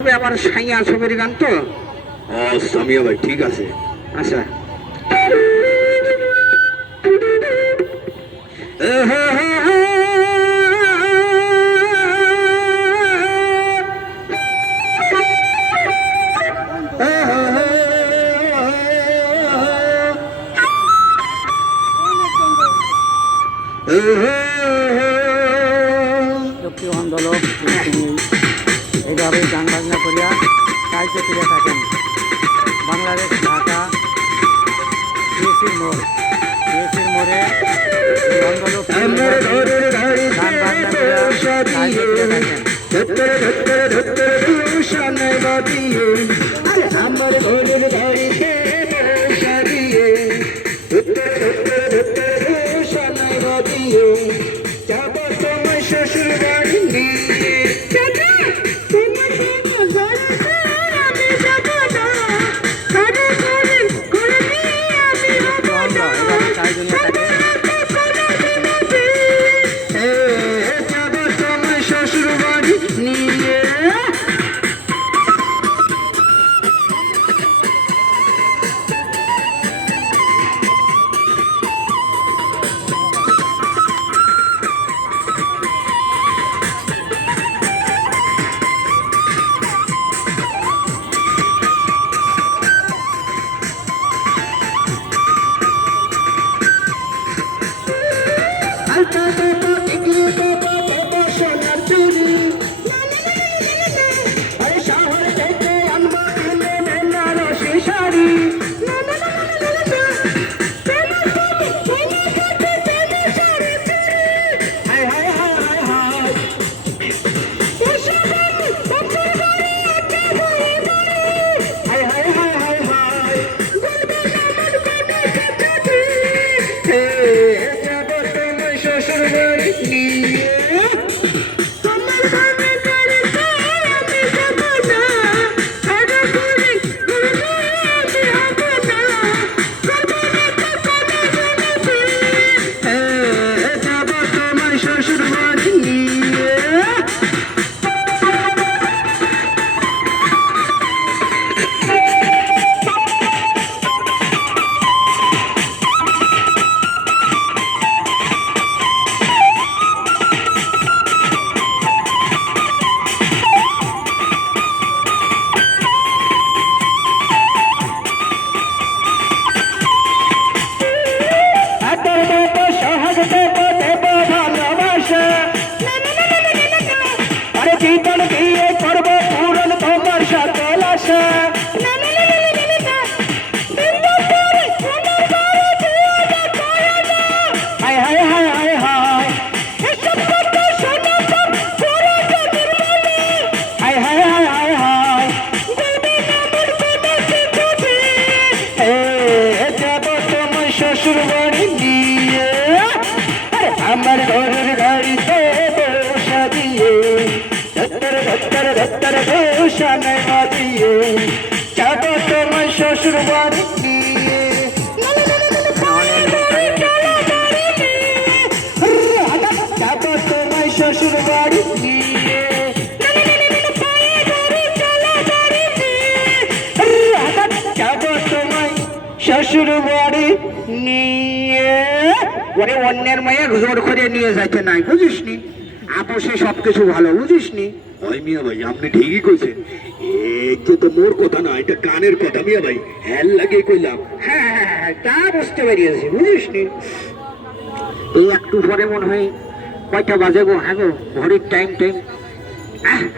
আবার সাইয়া ছবির গান তো? ও সামিয়া ভাই ঠিক আছে। আচ্ছা। লক্ষ্মী এইভাবেই গান বাজনা করিয়া সাহিত্য ফিরে থাকেন। বাংলাদেশ ঢাকা পিএসির মোড়। পিএসির মোড়ে এই গান বাজনা করিয়া সাহিত্য ফিরে থাকেন। আমার ঘরের বাড়িতে সারিয়ে শ্বশুর বাড়ি You. নেওয়া দিয়ে যাব তোমার শ্বশুর বাড়ি যাব শ্বশুর বাড়ি যাব শ্বশুর বাড়ি নিয়ে ওরে অন্যের মায়া জোর করে নিয়ে যাচ্ছে নাই বুঝিস নি আপোষে সবকিছু ভালো বুঝিস নি ওই মিয়া ভাই আপনি ঠিকই কইছেন। এই তো মোর কথা না এটা কানের কথা মিয়া ভাই। হ্যাল লাগিয়ে কইলাম। হ্যাঁ হ্যাঁ, হ্যাঁ, তা বুঝতে পারিয়েছি বুঝিস নি এই একটু পরে মনে হয় কয়টা বাজে গো হ্যাঁ গো ঘড়ির টাইম টাইম